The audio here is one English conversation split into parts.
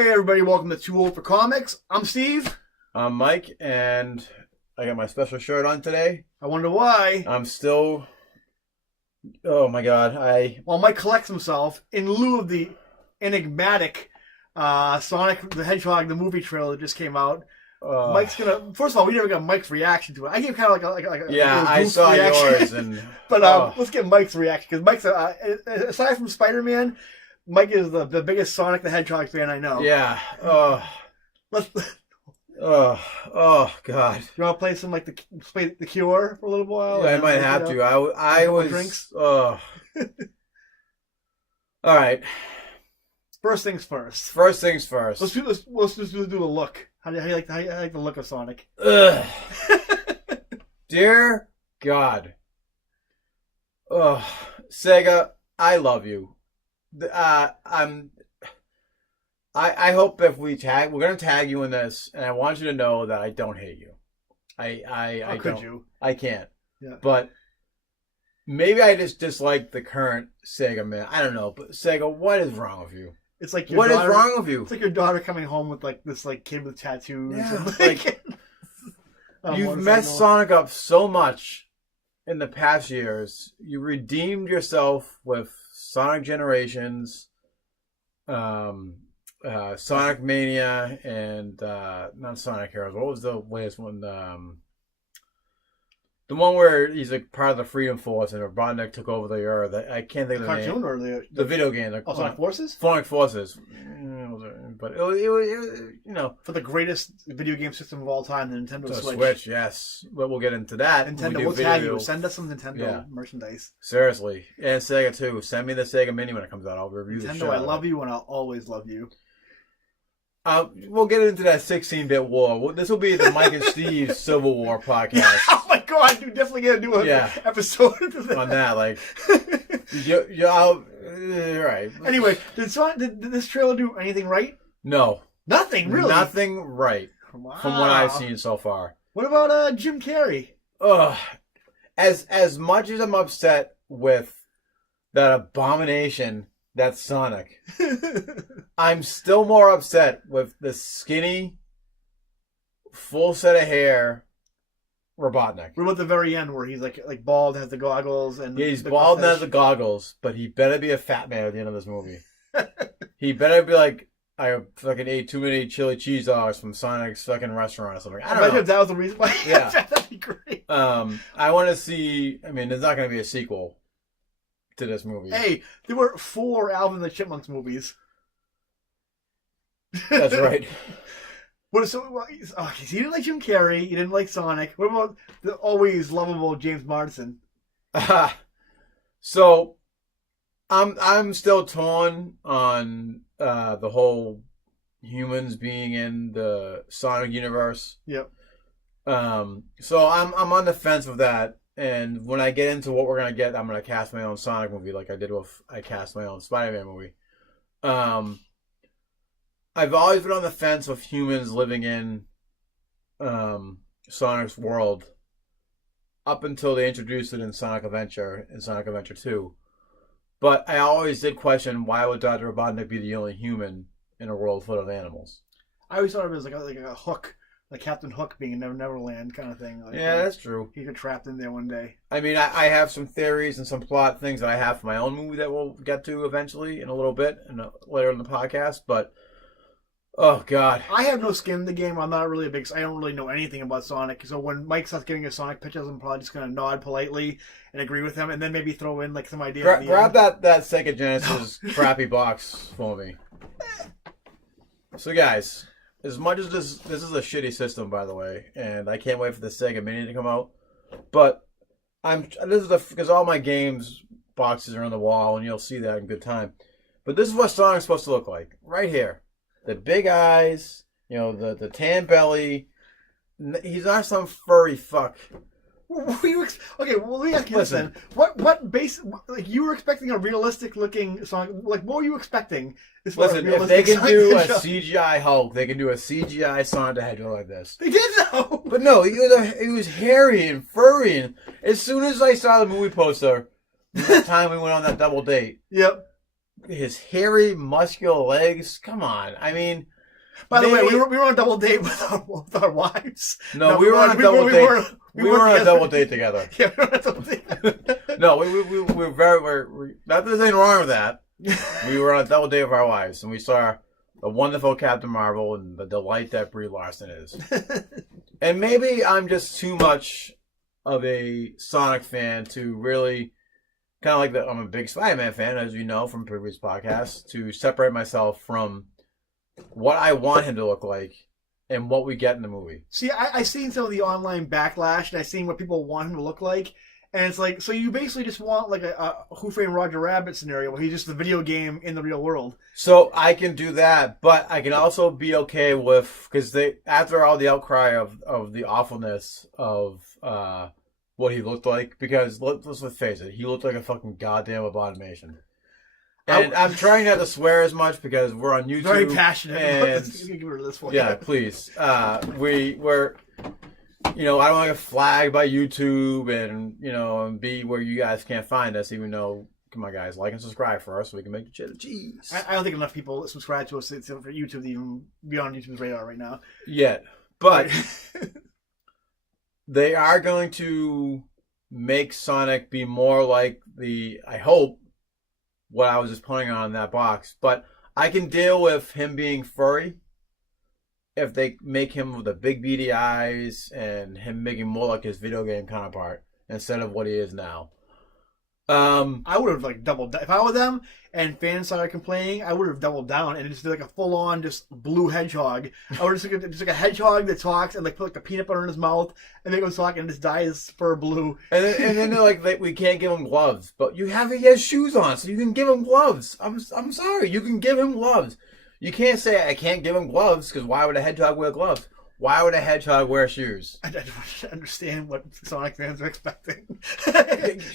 Hey everybody, welcome to Too Old for Comics. I'm Steve. I'm Mike, and I got my special shirt on today. I wonder why. I'm still... Oh my god, Well, Mike collects himself in lieu of the enigmatic Sonic the Hedgehog, the movie trailer that just came out. Mike's gonna... First of all, we never got Mike's reaction to it. I gave kind of like a yeah, I saw reaction. yours, and... But let's get Mike's reaction, because Mike's, aside from Spider-Man, Mike is the biggest Sonic the Hedgehog fan I know. Yeah. Let's... Oh god. You want to play some play the Cure for a little while? Yeah, I might have to. I was... Drinks? All right. First things first. First things first. Let's just do the look. How do you like the look of Sonic? Ugh. Dear God. Ugh. Sega, I love you. I hope if we're gonna tag you in this, and I want you to know that I don't hate you. How could you? I can't. Yeah. But maybe I just dislike the current Sega man. I don't know, but Sega, what is wrong with you? It's like what is wrong with you? It's like your daughter coming home with this kid with tattoos. Yeah, and, you've messed Sonic up so much in the past years. You redeemed yourself with Sonic Generations, Sonic Mania, and not Sonic Heroes. What was the latest one? The one where he's like part of the Freedom Force and Robotnik took over the Earth. I can't think of the name. Cartoon or the video game? Sonic Forces? Sonic Forces. But it was, you know, for the greatest video game system of all time, the Nintendo Switch. Switch, yes. But we'll get into that. Nintendo, we'll tag you. Send us some Nintendo merchandise. Seriously. And Sega too. Send me the Sega Mini when it comes out. I'll review the show. Nintendo, I love you and I'll always love you. We'll get into that 16-bit war. This will be the Mike and Steve Civil War podcast. Oh my god, you definitely got to do an episode on that. Like, right. Anyway, did this trailer do anything right? No. Nothing, really? Nothing right. Wow. From what I've seen so far. What about Jim Carrey? As much as I'm upset with that abomination that's Sonic, I'm still more upset with the skinny, full set of hair Robotnik. What about the very end where he's like bald, has the goggles, and he's bald and has the goggles, but he better be a fat man at the end of this movie. He better be like, I fucking ate too many chili cheese dogs from Sonic's fucking restaurant or something. I don't know if that was the reason why. Yeah, that'd be great. I want to see. I mean, there's not going to be a sequel to this movie. Hey, there were 4 Alvin and the Chipmunks movies. That's right. He didn't like Jim Carrey. He didn't like Sonic. What about the always lovable James Marsden? So, I'm still torn on the whole humans being in the Sonic universe. Yep. So I'm on the fence with that. And when I get into what we're gonna get, I'm gonna cast my own Sonic movie, like I did with I cast my own Spider-Man movie. I've always been on the fence of humans living in Sonic's world up until they introduced it in Sonic Adventure and Sonic Adventure 2. But I always did question, why would Dr. Robotnik be the only human in a world full of animals? I always thought of it as like a Hook. Like Captain Hook being in Neverland kind of thing. Yeah, that's true. He got trapped in there one day. I mean, I have some theories and some plot things that I have for my own movie that we'll get to eventually in a little bit and later in the podcast. But, oh, God. I have no skin in the game. I'm not really I don't really know anything about Sonic. So when Mike starts getting his Sonic pictures, I'm probably just going to nod politely and agree with him and then maybe throw in some ideas. Grab that Sega Genesis crappy box for me. So, guys... As much as this is a shitty system, by the way, and I can't wait for the Sega Mini to come out. But because all my games boxes are on the wall, and you'll see that in good time. But this is what Sonic's supposed to look like, right here. The big eyes, the tan belly. He's not some furry fuck. Okay, well, let me ask you this then. What base? Like, you were expecting a realistic looking Sonic. Like, what were you expecting? If they can do a CGI Hulk, they can do a CGI Sonic the Hedgehog like this. They did though. But no, he was hairy and furry. And as soon as I saw the movie poster, the time we went on that double date. Yep. his hairy, muscular legs. Come on. I mean, by the way, we were on a double date with our wives. No, we were on a double date. We were on a double date together. Yeah, we were on a double date. No, we were very, not that there's anything wrong with that. We were on a double date with our wives, and we saw the wonderful Captain Marvel and the delight that Brie Larson is. And maybe I'm just too much of a Sonic fan to really, kind of like I'm a big Spider-Man fan, as you know from previous podcasts, to separate myself from what I want him to look like and what we get in the movie. See, I seen some of the online backlash, and I seen what people want him to look like. And it's like, so you basically just want like a Who Framed Roger Rabbit scenario where he's just a video game in the real world. So I can do that, but I can also be okay with, because after all the outcry of the awfulness of what he looked like, because let's face it, he looked like a fucking goddamn abomination. And I'm trying not to swear as much because we're on YouTube. Very passionate. And get rid of this one. Yeah, please. We're. I don't want to get flagged by YouTube and be where you guys can't find us, even though, come on, guys, like and subscribe for us so we can make the cheddar cheese. I don't think enough people subscribe to us for YouTube to even be on YouTube's radar right now. Yet. But they are going to make Sonic be more like I hope, what I was just putting on that box. But I can deal with him being furry. If they make him with the big beady eyes and him making more like his video game counterpart instead of what he is now. I would have doubled down. If I were them and fans started complaining, I would have doubled down and just did like a full on just blue hedgehog. I would just like a hedgehog that talks and put the peanut butter in his mouth and make him talk and just dye his fur blue. And then they're like, we can't give him gloves, but he has shoes on, so you can give him gloves. I'm sorry, you can give him gloves. You can't say I can't give him gloves, because why would a hedgehog wear gloves? Why would a hedgehog wear shoes? I don't understand what Sonic fans are expecting.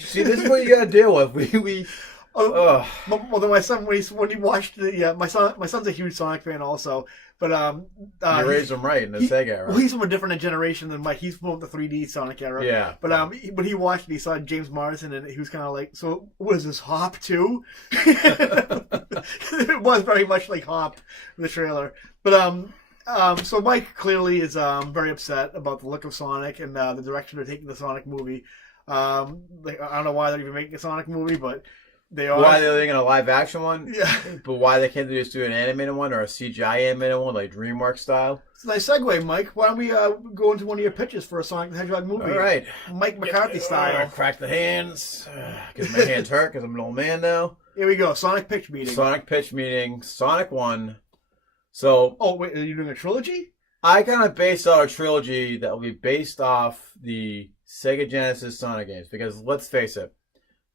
See, this is what you got to deal with. Well, then my son, when he watched my son's a huge Sonic fan also, but you raised him right in the Sega era. Well, he's from a different generation than Mike. He's from the 3D Sonic era. Yeah. But when he watched it, he saw James Marsden, and he was kind of like, "So what is this, Hop 2?" It was very much like Hop in the trailer, but so Mike clearly is very upset about the look of Sonic and the direction they're taking the Sonic movie. I don't know why they're even making a Sonic movie, but they are. Why they're making a live action one? Yeah. But why they can't just do an animated one or a CGI animated one like DreamWorks style? It's a nice segue, Mike. Why don't we go into one of your pitches for a Sonic the Hedgehog movie? All right. Mike McCarthy style. Crack the hands. Because my hands hurt because I'm an old man now. Here we go. Sonic pitch meeting. Sonic 1. So. Oh, wait. Are you doing a trilogy? I kind of based out a trilogy that will be based off the Sega Genesis Sonic games. Because let's face it,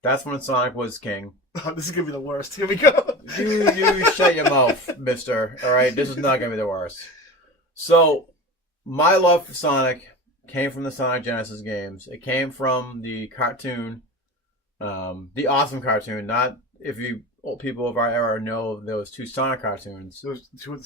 that's when Sonic was king. Oh, this is going to be the worst. Here we go. You shut your mouth, mister. All right? This is not going to be the worst. So, my love for Sonic came from the Sonic Genesis games. It came from the cartoon, the awesome cartoon. Not if you people of our era know there was two Sonic cartoons. Those two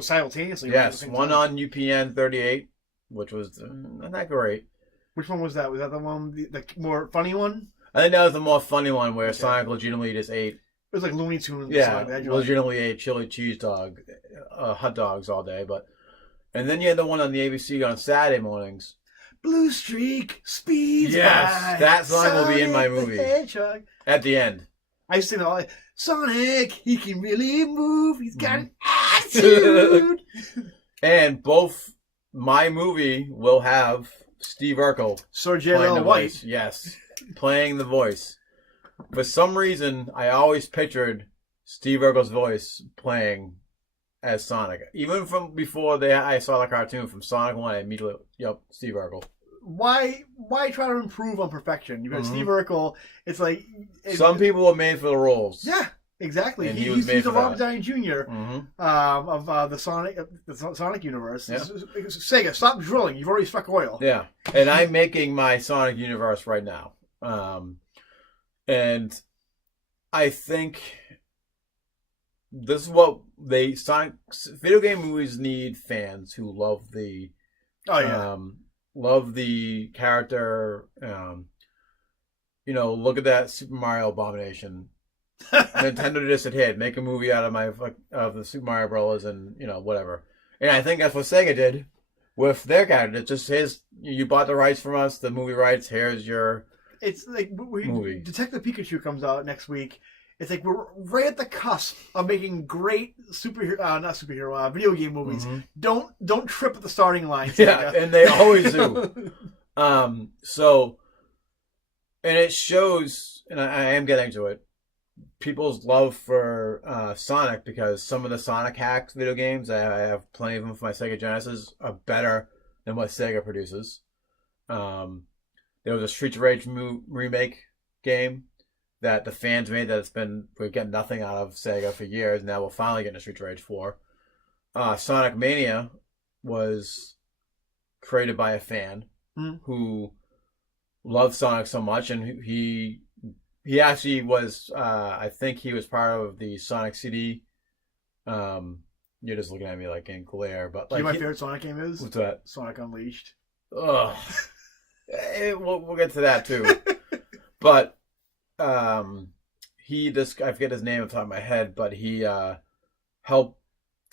simultaneously. Yes, one on UPN 38, which was not that great. Which one was that? Was that the one, the more funny one? I think that was the more funny one where Sonic legitimately just ate. It was like Looney Tunes. Yeah, legitimately ate chili cheese hot dogs all day. And then you had the one on the ABC on Saturday mornings. Blue Streak, Speed. Yes, that song will be in my movie. At the end. I used to know, Sonic, he can really move. He's got an attitude. And both my movie will have Steve Urkel. Sir J.L. White. Voice. Yes, playing the voice. For some reason, I always pictured Steve Urkel's voice playing as Sonic. Even from before I saw the cartoon from Sonic 1, I immediately, Steve Urkel. Why try to improve on perfection? You've got Steve Urkel. It's like... Some people are made for the roles. Yeah, exactly. And he's a Robert Downey Jr. Of the Sonic universe. Yeah. Sega, stop drilling. You've already struck oil. Yeah, and I'm making my Sonic universe right now. And I think this is what video game movies need: fans who love the love the character. Look at that Super Mario Abomination. Nintendo just said, "Hey, make a movie out of the Super Mario Bros. And whatever." And I think that's what Sega did with their character. It's just you bought the rights from us, the movie rights. Here's your It's like movie. Detective Pikachu comes out next week. It's like we're right at the cusp of making great video game movies. Mm-hmm. Don't trip at the starting line. Yeah, and they always do. And it shows, and I am getting to it, people's love for Sonic, because some of the Sonic hacked video games, I have plenty of them for my Sega Genesis, are better than what Sega produces. There was a Streets of Rage remake game that the fans made that we're getting nothing out of Sega for years. Now we're finally getting a Streets of Rage 4. Sonic Mania was created by a fan who loved Sonic so much, and he actually was, I think he was part of the Sonic CD. You're just looking at me like in glare, but like, my favorite Sonic game is? What's that? Sonic Unleashed. Ugh. We'll get to that too. But I forget his name off the top of my head, but he helped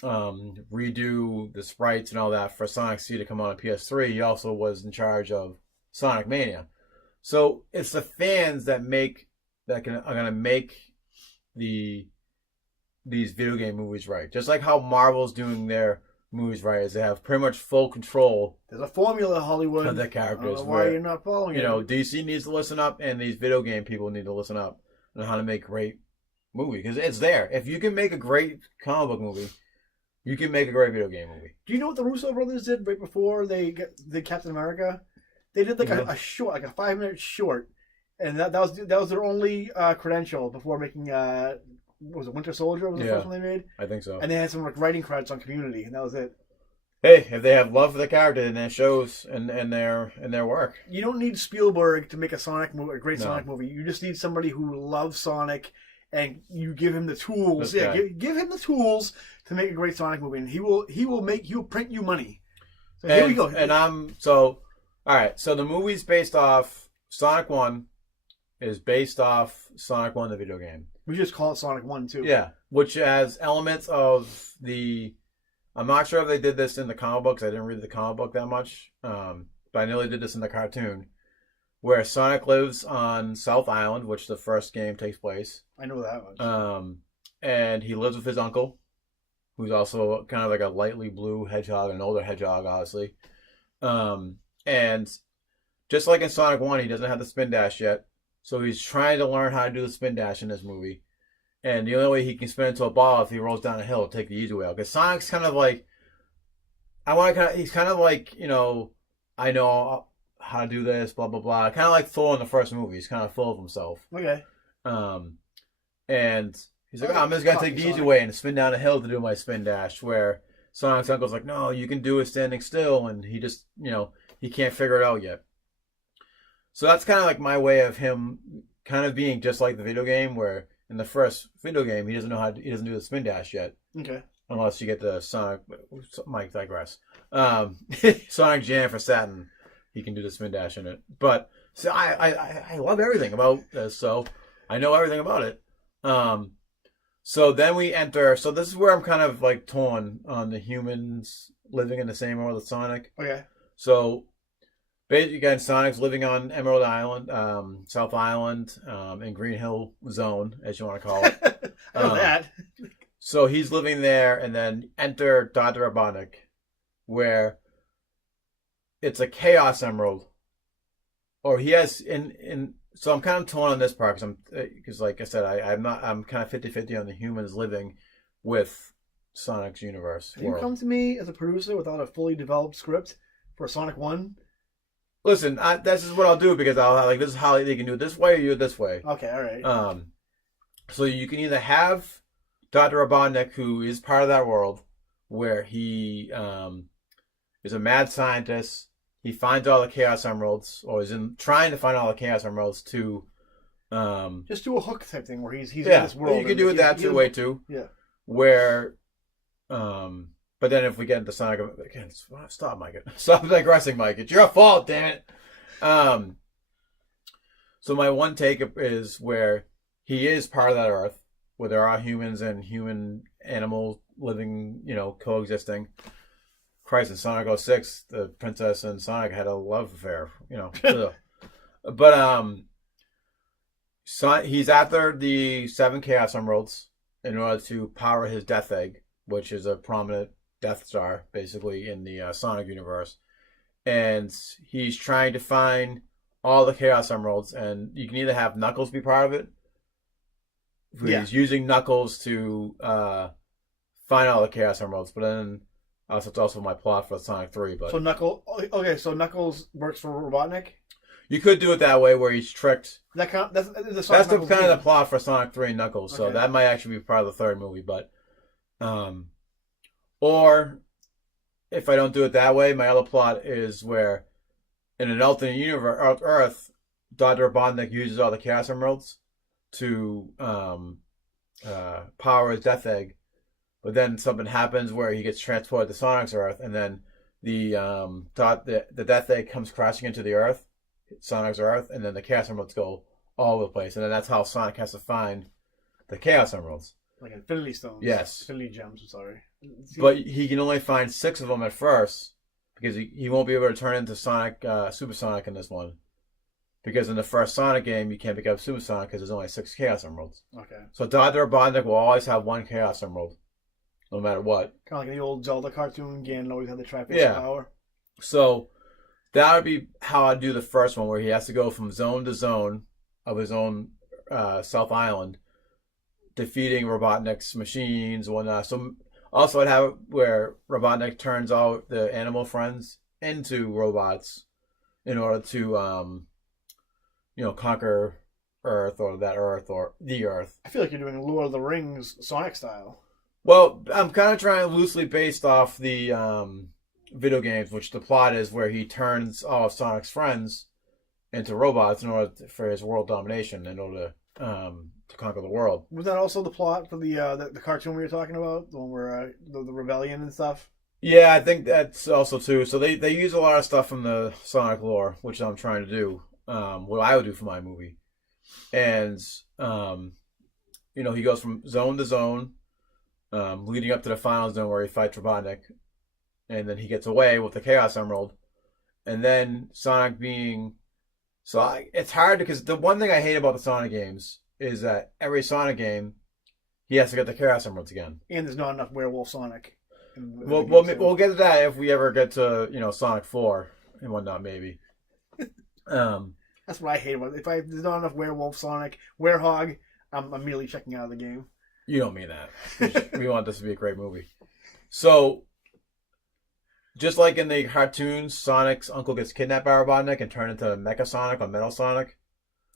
redo the sprites and all that for Sonic C to come on PS3. He also was in charge of Sonic Mania. So it's the fans that are gonna make these video game movies right. Just like how Marvel's doing their movies right, is they have pretty much full control. There's a formula, Hollywood, of their characters. I don't know why you're not following it. DC needs to listen up, and these video game people need to listen up on how to make great movie, because it's there. If you can make a great comic book movie, you can make a great video game movie. Do you know what the Russo brothers did right before they did Captain America? They did like a short, like a 5-minute short, and that was their only credential before making was it Winter Soldier? Was the first one they made? I think so. And they had some like writing credits on Community, and that was it. Hey, if they have love for the character, then it shows in their work. You don't need Spielberg to make a great Sonic movie. You just need somebody who loves Sonic, and you give him the tools. Give him the tools to make a great Sonic movie, and he will print you money. So here we go. And all right. So the movie's based off Sonic 1 is based off Sonic 1, the video game. We just call it Sonic 1 too. Yeah, which has elements of I'm not sure if they did this in the comic books. I didn't read the comic book that much, but I know they did this in the cartoon, where Sonic lives on South Island, which the first game takes place. I know that much. And he lives with his uncle, who's also kind of like a lightly blue hedgehog, an older hedgehog, obviously. And just like in Sonic 1, he doesn't have the spin dash yet, so he's trying to learn how to do the spin dash in this movie. And the only way he can spin into a ball if he rolls down a hill to take the easy way out. Because Sonic's kind of like, he's kind of like, I know how to do this, blah, blah, blah. Kind of like Thor in the first movie. He's kind of full of himself. Okay. And he's like, I'm just going to take the easy way and spin down a hill to do my spin dash. Where Sonic's uncle's like, no, you can do it standing still. And he just, he can't figure it out yet. So that's kind of like my way of him kind of being just like the video game, where in the first video game, he doesn't do the spin dash yet. Okay. Unless you get the Sonic, Mike digress. Sonic Jam for Saturn, he can do the spin dash in it. But so I love everything about this, so I know everything about it. So then we enter. So this is where I'm kind of like torn on the humans living in the same world as Sonic. Okay. So basically, again, Sonic's living on Emerald Island, South Island, in Green Hill Zone, as you want to call it. I know that. So he's living there, and then enter Dr. Robotnik, where it's a Chaos Emerald. Or he has so I'm kind of torn on this part because like I said, I'm kind of 50-50 on the humans living with Sonic's universe. You come to me as a producer without a fully developed script for Sonic 1. Listen, this is what I'll do, because this is how they can do it this way or you do it this way. Okay, all right. So you can either have Dr. Robotnik, who is part of that world, where he is a mad scientist. He finds all the Chaos Emeralds, or is trying to find all the Chaos Emeralds to just do a Hook type thing where he's in yeah, this world. You can do it that way too. Yeah. Where but then if we get into Sonic again, stop, Mike. Stop digressing, Mike. It's your fault, damn it. So my one take is where he is part of that Earth where there are humans and human animals living, coexisting. Christ, in Sonic 06, the princess and Sonic had a love affair, But he's after the 7 Chaos Emeralds in order to power his Death Egg, which is a prominent Death Star, basically, in the Sonic universe. And he's trying to find all the Chaos Emeralds, and you can either have Knuckles be part of it. He's using Knuckles to find all the Chaos Emeralds, but then it's also my plot for Sonic 3. But so Knuckles works for Robotnik? You could do it that way, where he's tricked. That's kind of the plot for Sonic 3 and Knuckles, so that might actually be part of the third movie. But, or if I don't do it that way, my other plot is where, in an alternate universe, Earth, Dr. Robotnik uses all the Chaos Emeralds to power his Death Egg, but then something happens where he gets transported to Sonic's Earth, and then the Death Egg comes crashing into the Earth, Sonic's Earth, and then the Chaos Emeralds go all over the place, and then that's how Sonic has to find the Chaos Emeralds. Like Infinity Stones. Yes. Infinity Gems, I'm sorry. But he can only find 6 of them at first, because he won't be able to turn into Sonic, Super Sonic in this one. Because in the first Sonic game, you can't pick up Super Sonic because there's only 6 Chaos Emeralds. Okay. So Dr. Robotnik will always have 1 Chaos Emerald, no matter what. Kind of like the old Zelda cartoon, Ganon always had the Triforce power. So that would be how I'd do the first one, where he has to go from zone to zone of his own South Island, defeating Robotnik's machines and whatnot. So also I'd have it where Robotnik turns out the animal friends into robots in order to conquer Earth, or that Earth, or the Earth. I feel like you're doing Lord of the Rings Sonic style. Well, I'm kind of trying loosely based off the video games, which the plot is where he turns all of Sonic's friends into robots in order for his world domination, in order to conquer the world. Was that also the plot for the cartoon we were talking about, the one where the rebellion and stuff? Yeah, I think that's also too. So they use a lot of stuff from the Sonic lore, which I'm trying to do. What I would do for my movie. And, he goes from zone to zone, leading up to the final zone where he fights Robotnik. And then he gets away with the Chaos Emerald. And then Sonic being... it's hard because the one thing I hate about the Sonic games is that every Sonic game, he has to get the Chaos Emeralds again. And there's not enough Werewolf Sonic. We'll get to that if we ever get to, Sonic 4 and whatnot, maybe. That's what I hate about it. If there's not enough Werewolf Sonic, Werehog, I'm immediately checking out of the game. You don't mean that. We want this to be a great movie. So, just like in the cartoons, Sonic's uncle gets kidnapped by Robotnik and turned into Mecha Sonic or Metal Sonic.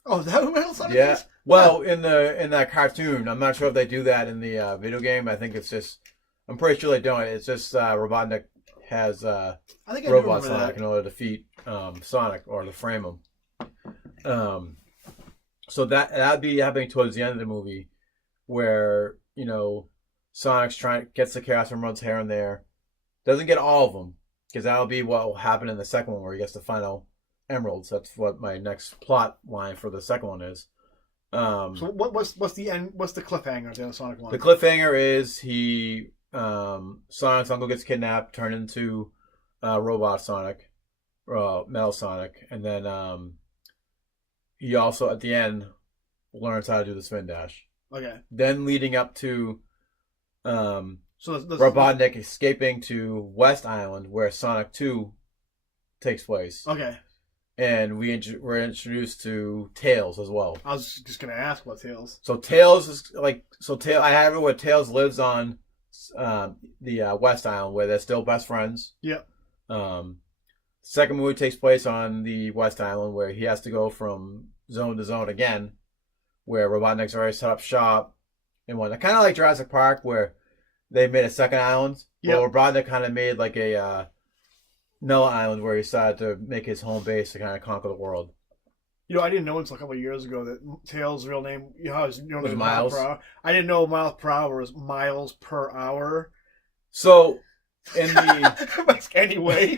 Oh, is that what Metal Sonic is? Yeah. Well, in that cartoon, I'm not sure if they do that in the video game. I think it's just... I'm pretty sure they don't. It's just Robotnik has Robot Sonic in order to defeat Sonic, or to frame him. So that'd be happening towards the end of the movie, where Sonic's gets the Chaos Emeralds here and there, doesn't get all of them, because that'll be what will happen in the second one, where he gets the final emeralds. That's what my next plot line for the second one is. So what's the end? What's the cliffhanger to the Sonic one? The cliffhanger is Sonic's uncle gets kidnapped, turned into Robot Sonic, Metal Sonic, and then he also at the end learns how to do the spin dash. Okay. Then leading up to Robotnik escaping to West Island, where Sonic 2 takes place. Okay. And we're introduced to Tails as well. I was just gonna ask about Tails. So Tails is I have it where Tails lives on the West Island, where they're still best friends. Yep. Second movie takes place on the West Island, where he has to go from zone to zone again, where Robotnik's already set up shop and whatnot. Kind of like Jurassic Park, where they made a second island. Yep. Well, Robotnik kind of made like a Nella Island, where he decided to make his home base to kind of conquer the world. I didn't know until a couple of years ago that Tails' real name, was Miles. Per hour. I didn't know miles per hour was miles per hour. So, in the anyway,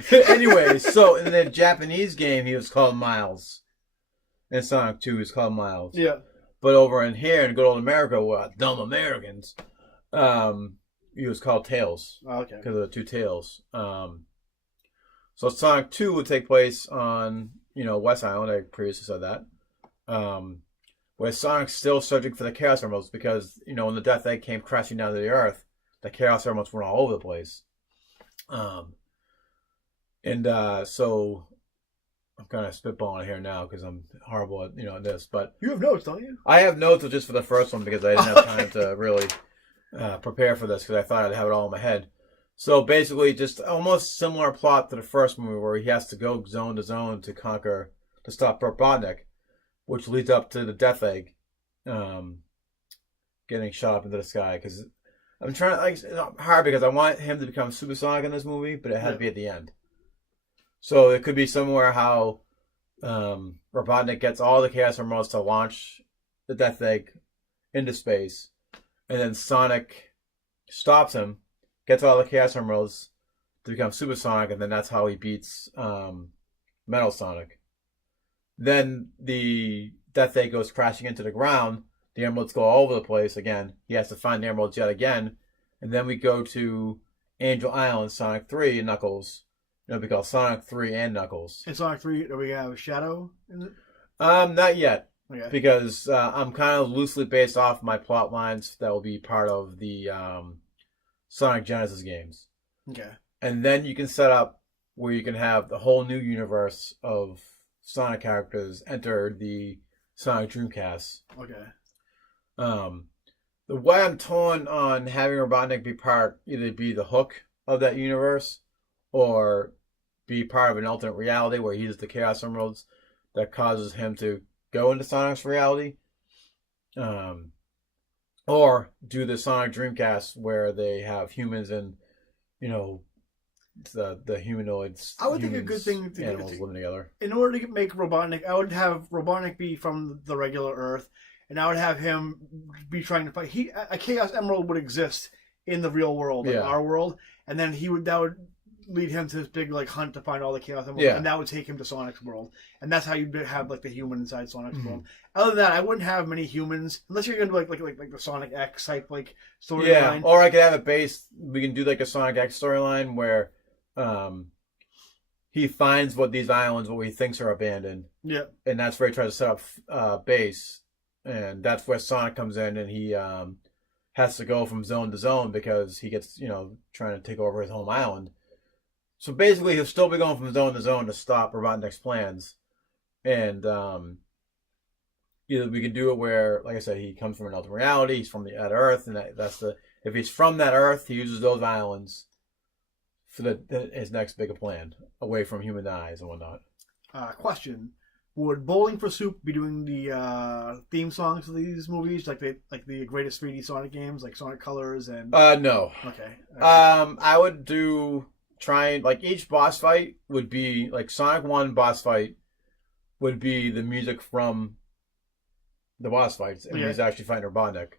so in the Japanese game, he was called Miles. In Sonic 2, he's called Miles. Yeah. But over in here in good old America, dumb Americans, he was called Tails. Oh, okay. Because of the two tails. So Sonic 2 would take place on, West Island. I previously said that. Where Sonic's still searching for the Chaos Emeralds because, when the Death Egg came crashing down to the Earth, the Chaos Emeralds were all over the place. So I'm kind of spitballing here now because I'm horrible at, this. But you have notes, don't you? I have notes just for the first one because I didn't have time to really prepare for this because I thought I'd have it all in my head. So basically, just almost similar plot to the first movie where he has to go zone to zone to stop Robotnik, which leads up to the Death Egg getting shot up into the sky. Because I'm trying it's hard because I want him to become Super Sonic in this movie, but it had to be at the end. So it could be somewhere how Robotnik gets all the Chaos Emeralds to launch the Death Egg into space, and then Sonic stops him, gets all the Chaos Emeralds to become Super Sonic, and then that's how he beats Metal Sonic. Then the Death Egg goes crashing into the ground. The emeralds go all over the place again. He has to find the emeralds yet again. And then we go to Angel Island, Sonic 3, and Knuckles. It'll be called Sonic 3 and Knuckles. In Sonic 3, do we have Shadow in it? Not yet. Okay. Because I'm kind of loosely based off my plot lines that will be part of the Sonic Genesis games. Okay. And then you can set up where you can have the whole new universe of Sonic characters enter the Sonic Dreamcast. Okay. The way I'm torn on having Robotnik be either be the hook of that universe or be part of an alternate reality where he's the Chaos Emeralds that causes him to go into Sonic's reality. Or do the Sonic Dreamcast where they have humans and, the humanoids. I would think a good thing to animals living together. In order to make Robotnik, I would have Robotnik be from the regular Earth, and I would have him be trying to fight. A Chaos Emerald would exist in the real world, in our world, and then that would lead him to this big hunt to find all the Chaos Emeralds, and that would take him to Sonic's world, and that's how you have the human inside Sonic's world. Other than that, I wouldn't have many humans unless you're gonna do like the Sonic X type storyline. Yeah, or I could have it based. We can do a Sonic X storyline where he finds what he thinks are abandoned. Yeah, and that's where he tries to set up base, and that's where Sonic comes in, and he has to go from zone to zone because he gets trying to take over his home island. So basically, he'll still be going from zone to zone to stop Robotnik's plans, and either we can do it where, like I said, he comes from an alternate reality. He's from that Earth, and if he's from that Earth, he uses those islands for his next bigger plan, away from human eyes and whatnot. Question: would Bowling for Soup be doing the theme songs for these movies, like the greatest 3D Sonic games, like Sonic Colors and? No. Okay. I would each boss fight would be Sonic 1 boss fight would be the music from the boss fights, and he's actually fighting Robotnik.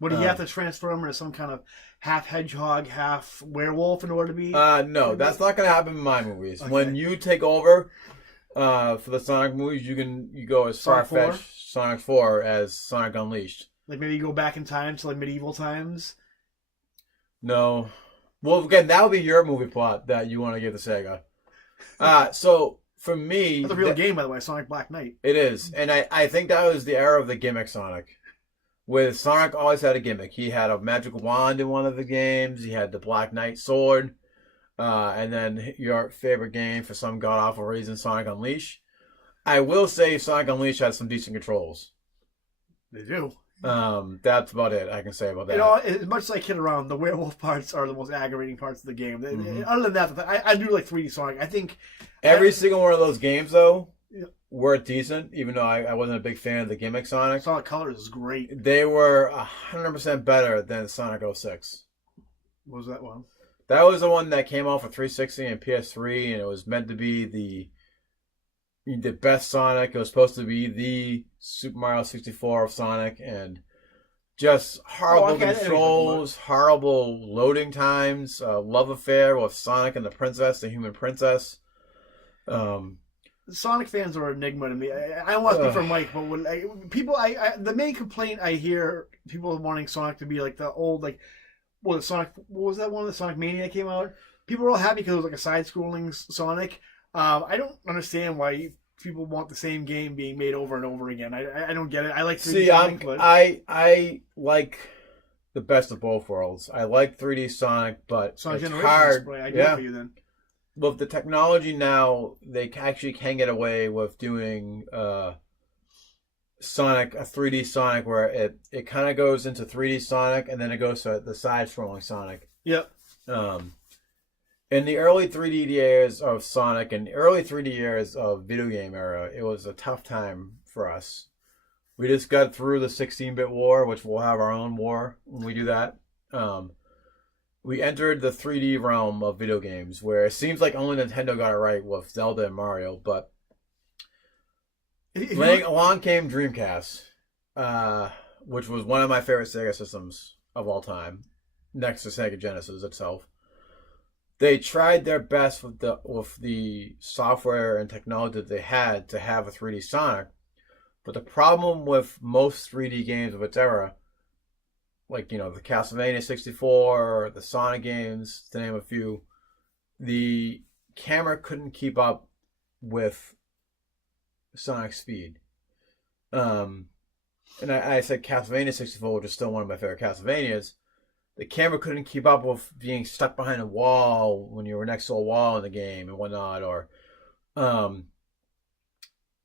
Would he have to transform into some kind of half hedgehog, half werewolf in order to be? No, that's not going to happen in my movies. Okay. When you take over for the Sonic movies, you go as far-fetched Sonic 4 as Sonic Unleashed. Maybe you go back in time to medieval times? No. Well, again, that would be your movie plot that you want to give to Sega. So, for me... That's a real game, by the way, Sonic Black Knight. It is. And I think that was the era of the gimmick Sonic. With Sonic always had a gimmick. He had a magical wand in one of the games. He had the Black Knight sword. And then your favorite game, for some god-awful reason, Sonic Unleashed. I will say Sonic Unleashed has some decent controls. They do. That's about it I can say about that. As much as I kid around, the werewolf parts are the most aggravating parts of the game. Other than that, I do like 3D Sonic. I think every single one of those games, though, were decent, even though I wasn't a big fan of the gimmick Sonic. Sonic Colors is great. They were 100% better than Sonic 06. What was that one? That was the one that came out for 360 and PS3, and it was meant to be the best Sonic. It was supposed to be the Super Mario 64 of Sonic, and just horrible controls, horrible loading times, love affair with Sonic and the princess, the human princess. The Sonic fans are an enigma to me. I don't want to speak for Mike, but when the main complaint I hear people wanting Sonic to be like the old what was that one? The Sonic Mania came out. People were all happy because it was like a side-scrolling Sonic. I don't understand why people want the same game being made over and over again. I don't get it. I like 3D Sonic, but I like the best of both worlds. I like 3D Sonic, but Sonic it's Generations hard. I do it for you then. With the technology now, they actually can get away with doing Sonic, a 3D Sonic, where it kind of goes into 3D Sonic and then it goes to the side-scrolling Sonic. Yep. In the early 3D years of Sonic and early 3D years of video game era, it was a tough time for us. We just got through the 16-bit war, which we'll have our own war when we do that. We entered the 3D realm of video games, where it seems like only Nintendo got it right with Zelda and Mario, but along came Dreamcast, which was one of my favorite Sega systems of all time, next to Sega Genesis itself. They tried their best with the software and technology that they had to have a 3D Sonic, but the problem with most 3D games of its era, like, the Castlevania 64, the Sonic games, to name a few, the camera couldn't keep up with Sonic speed. And I said Castlevania 64, which is still one of my favorite Castlevanias. The camera couldn't keep up with being stuck behind a wall when you were next to a wall in the game and whatnot, or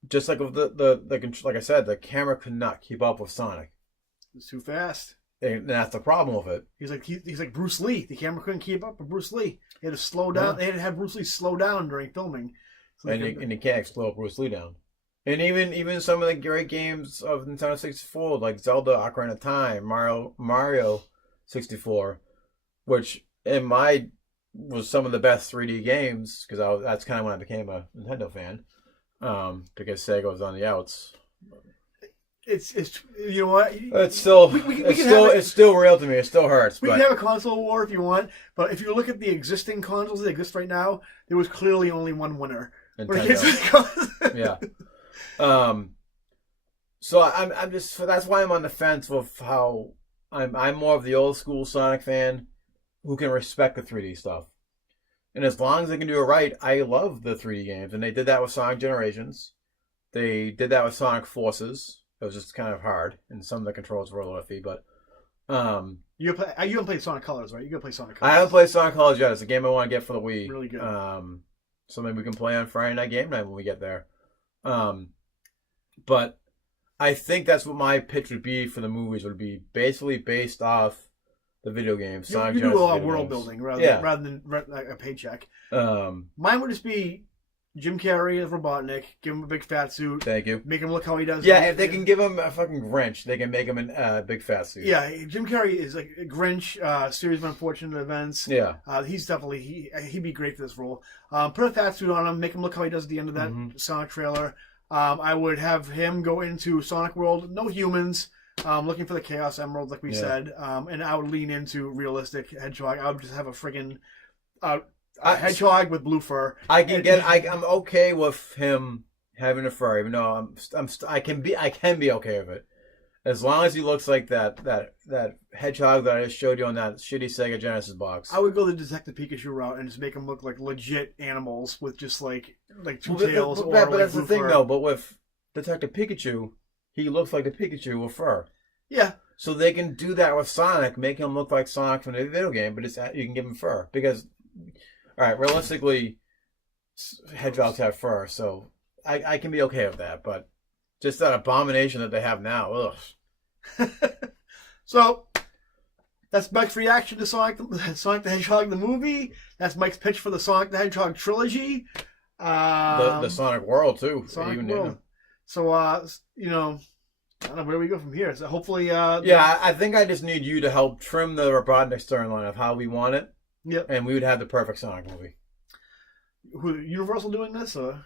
just like with like I said, the camera could not keep up with Sonic. It's too fast. And that's the problem with it. He's like Bruce Lee. The camera couldn't keep up with Bruce Lee. They had to slow down. They had to have Bruce Lee slow down during filming. And you can't slow Bruce Lee down. And even some of the great games of Nintendo 64, like Zelda: Ocarina of Time, Mario 64, which was some of the best 3D games, because that's kind of when I became a Nintendo fan, because Sega was on the outs. It's you know what? It's still it's still real to me. It still hurts. We can have a console war if you want, but if you look at the existing consoles that exist right now, there was clearly only one winner. Yeah. So I'm just, that's why I'm on the fence with how I'm more of the old school Sonic fan who can respect the 3D stuff. And as long as they can do it right, I love the 3D games. And they did that with Sonic Generations. They did that with Sonic Forces. It was just kind of hard, and some of the controls were a little iffy, but you haven't played Sonic Colors, right? You gotta play Sonic Colors. I haven't played Sonic Colors yet. It's a game I want to get for the Wii. Really good. So maybe we can play on Friday Night Game Night when we get there. But I think that's what my pitch would be for the movies. Would be basically based off the video games. You do a lot of world building rather than a paycheck. Mine would just be Jim Carrey as Robotnik. Give him a big fat suit. Thank you. Make him look how he does. Yeah, if they can give him a fucking Grinch, they can make him a big fat suit. Yeah, Jim Carrey is like a Grinch, series of unfortunate events. Yeah. He's definitely, he'd be great for this role. Put a fat suit on him, make him look how he does at the end of that Sonic trailer. I would have him go into Sonic World, no humans, looking for the Chaos Emerald, like we said. And I would lean into realistic Hedgehog. I would just have a friggin' hedgehog with blue fur. I'm okay with him having a fur, even though I can be okay with it, as long as he looks like that hedgehog that I just showed you on that shitty Sega Genesis box. I would go the Detective Pikachu route and just make them look like legit animals with just like two tails. But that's the thing, though. But with Detective Pikachu, he looks like the Pikachu with fur. Yeah. So they can do that with Sonic, make him look like Sonic from the video game, but you can give him fur because. All right, realistically, hedgehogs have fur, so I can be okay with that. But just that abomination that they have now, ugh. So that's Mike's reaction to Sonic the Hedgehog the movie. That's Mike's pitch for the Sonic the Hedgehog trilogy. The Sonic World too. Sonic World. So I don't know where we go from here. So hopefully, I think I just need you to help trim the Robotnik storyline of how we want it. Yep. And we would have the perfect Sonic movie. Who, Universal doing this? Or?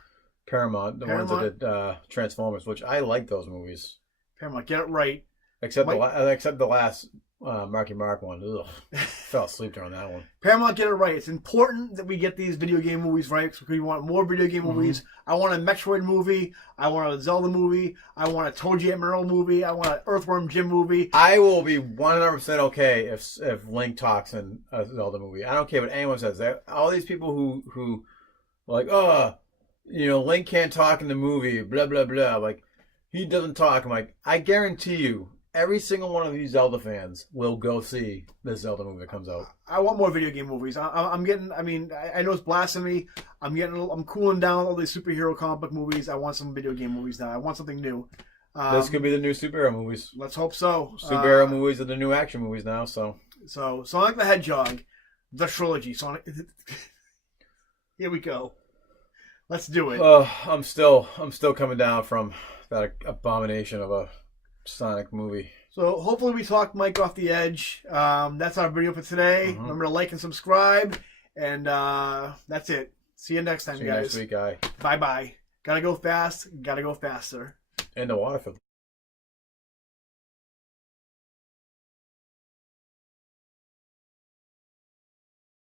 Paramount, ones that did Transformers, which I like those movies. Paramount, get it right. Except the last Marky Mark one. Ugh. Fell asleep during that one. Paramount, get it right. It's important that we get these video game movies right because we want more video game movies. I want a Metroid movie. I want a Zelda movie. I want a Toji and Meryl movie. I want an Earthworm Jim movie. I will be 100% okay if Link talks in a Zelda movie. I don't care what anyone says. All these people who like, oh, Link can't talk in the movie, blah, blah, blah. Like, he doesn't talk. I'm like, I guarantee you, every single one of these Zelda fans will go see this Zelda movie that comes out. I want more video game movies. I'm getting. I mean, I know it's blasphemy. I'm cooling down all these superhero comic book movies. I want some video game movies now. I want something new. This could be the new superhero movies. Let's hope so. Superhero movies are the new action movies now. So Sonic the Hedgehog, the trilogy. Sonic. Here we go. Let's do it. I'm still coming down from that abomination of a Sonic movie. So hopefully we talked Mike off the edge. That's our video for today. Remember to like and subscribe. And that's it. See you next time, guys. See you next week, guy. Bye-bye. Gotta go fast. Gotta go faster. And the water filter.